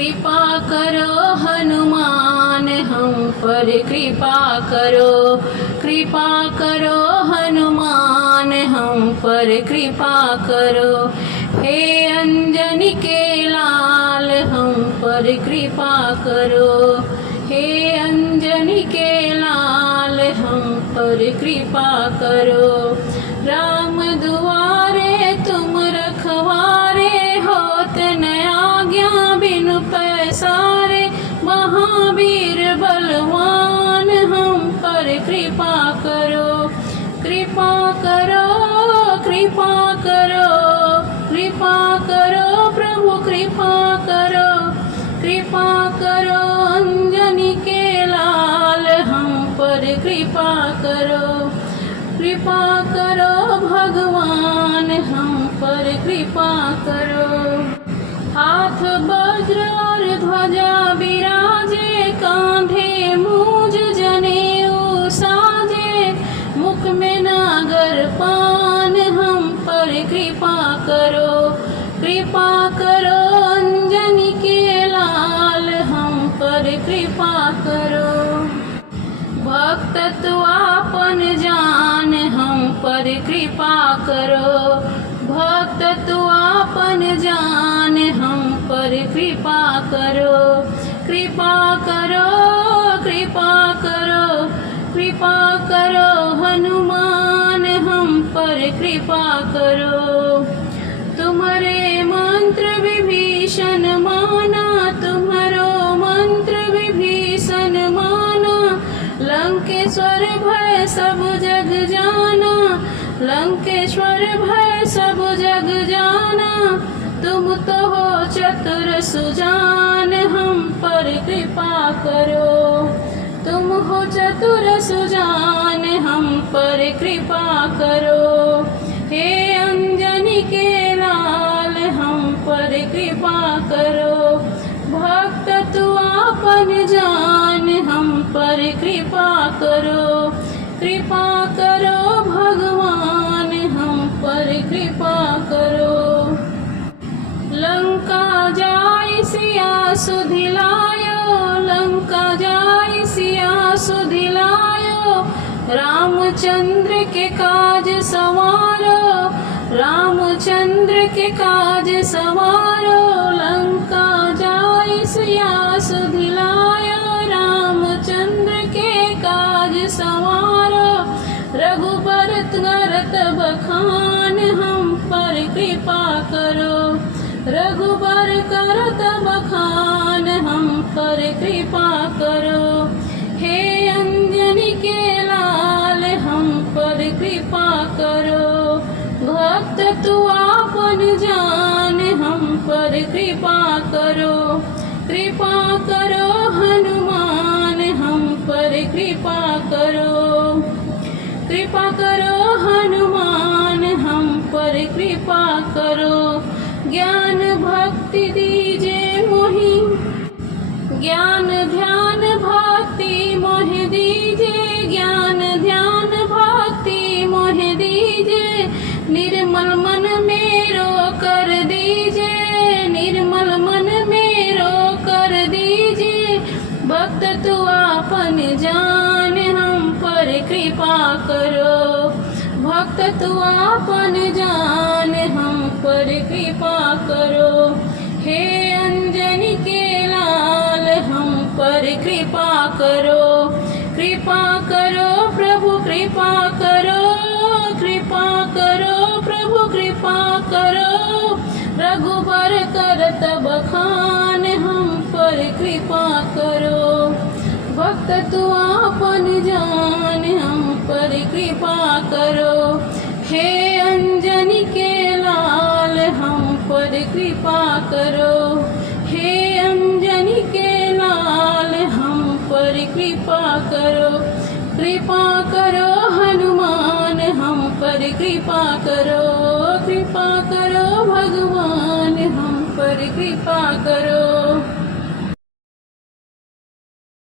कृपा करो हनुमान हम पर कृपा करो, कृपा करो हनुमान हम पर कृपा करो। हे अंजनी के लाल हम पर कृपा करो, हे अंजनी के लाल हम पर कृपा करो। राम दुआरे तुम रखवारे, होत न आज्ञा बिनु पैसारे। महावीर बलवान हम पर कृपा करो, कृपा करो, कृपा करो, कृपा करो प्रभु कृपा करो, कृपा करो अंजनी के लाल हम पर कृपा करो, कृपा करो भगवान हम पर कृपा करो। हाथ वज्र और ध्वजा विराजे, कांधे मूज जनेऊ साजे। मुख में नागर पान हम पर कृपा करो, कृपा करो अंजनी के लाल हम पर कृपा करो। भक्त तू आपन जान हम पर कृपा करो, भक्त तू आपन जान हम पर कृपा करो। कृपा करो, कृपा करो, कृपा करो हनुमान हम पर कृपा करो। तुम्हारे मंत्र विभीषण माना, तुम्हारो मंत्र विभीषण माना। लंकेश्वर भय सब जग जाना, लंकेश्वर भय सब जग जाना। तुम तो हो चतुर सुजान हम पर कृपा करो, तुम हो चतुर सुजान हम पर कृपा करो। हे अंजनी के लाल हम पर कृपा करो, भक्त तू आपन जान हम पर कृपा करो, कृपा करो भगवान हम पर कृपा करो। लंका जाय सिया सुधिलायो, लंका जाय सिया सुधिलायो। रामचंद्र के काज संवारो, रामचंद्र के काज संवारो। लंका जाय सिया सुधिलायो, रामचंद्र के काज संवारो। रघुबर करत बखान हम पर कृपा करो, रघुबर करत बखान हम पर कृपा करो। हे अंजनी के लाल हम पर कृपा करो, भक्त तू आपन जान हम पर कृपा करो। कृपा करो हनुमान हम पर कृपा करो, कृपा करो हनुमान हम पर कृपा करो। ज्ञान भक्ति दीजे मोहि, ज्ञान ध्यान भक्ति मोहि दीजे, ज्ञान ध्यान भक्ति मोहि दीजे। निर्मल मन मेरो कर दीजे, निर्मल मन मेरो कर दीजे। भक्त तू आपन जान हम पर कृपा करो, भक्त तू आपन जान हम पर कृपा करो। हे अंजनी के लाल हम पर कृपा करो, कृपा करो प्रभु कृपा करो, कृपा करो प्रभु कृपा करो। रघुबर करत बखान हम पर कृपा करो, भक्त तू आपन जान हम पर कृपा करो। हे अंजनी के लाल हम पर कृपा करो, हे अंजनी के लाल हम पर कृपा करो। कृपा करो हनुमान हम पर कृपा करो, कृपा करो भगवान हम पर कृपा करो।